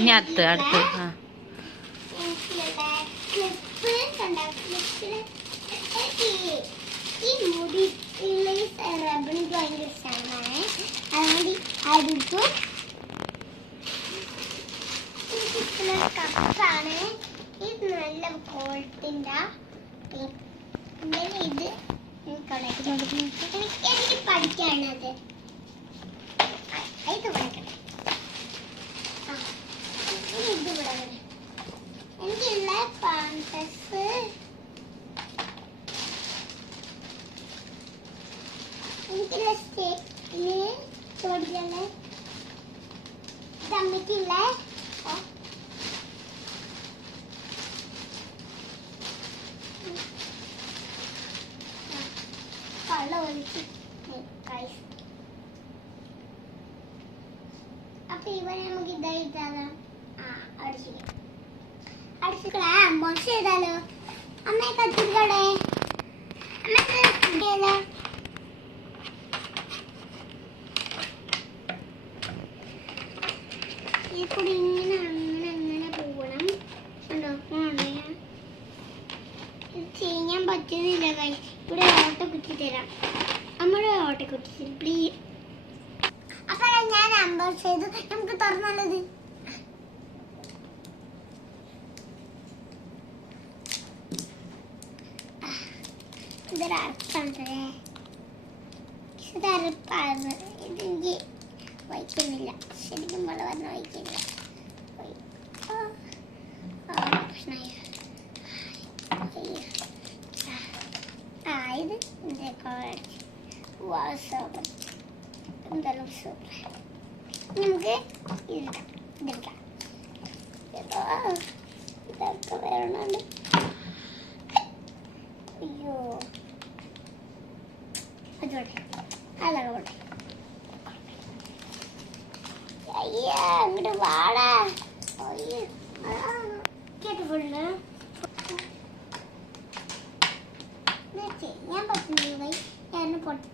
ഇനി അടുത്ത് അടുത്ത്. ആ. ഈ ഭയങ്കര അതുകൊണ്ട് കപ്പാണ് ഇത് നല്ല ഇത് ഇത് പഠിക്കണം ആ, ഇനി ഇത് ഇവിടെ വരെ. എനിക്കുള്ള പാമ്പസ് തമ്മിക്കുള്ള കള്ള ഒലിച്ച് അപ്പൊ ഇവനെ നമുക്ക് ഇതായി ഇതാകാം ആ അടിച്ചില്ല അടിച്ചിക്കളാ മോശം ചെയ്താലോ? അമ്മയെ കത്തിരിക്കടെ അമ്മ ഈ കൂടി ഇങ്ങനെ അങ്ങനെ അങ്ങനെ. പോകണം ഇത് ചെയ്യാൻ പറ്റുന്നില്ല കൈ ഇവിടെ ഓട്ട കുത്തി തരാം. അമ്മയുടെ ഓട്ട കുത്തി തരും പ്ലീസ് അപ്പൊ ഞാൻ അമ്പത് ചെയ്തു. നമുക്ക് തുറന്നുള്ളത് ഇതൊരു അരപ്പാണല്ലേ ഇത് അരപ്പാണ് ഇതെനിക്ക് വഹിക്കുന്നില്ല ശരിക്കും പോലെ പറഞ്ഞ വഹിക്കുന്നില്ല ആയത് സൂപ്പർ എന്തായാലും സൂപ്പർ നമുക്ക് ഇതെടുക്കാം. ഇതെടുക്കാം. ഇതാ, ഇതൊക്കെ വരണുണ്ട്. അയ്യോ. അതോടെ അതൊക്കെ പോട്ടെ. ஐயா இங்கிட்டு வாடா. கேட்டு போடுங்க ஏன் பார்த்து யாருன்னு போட்டு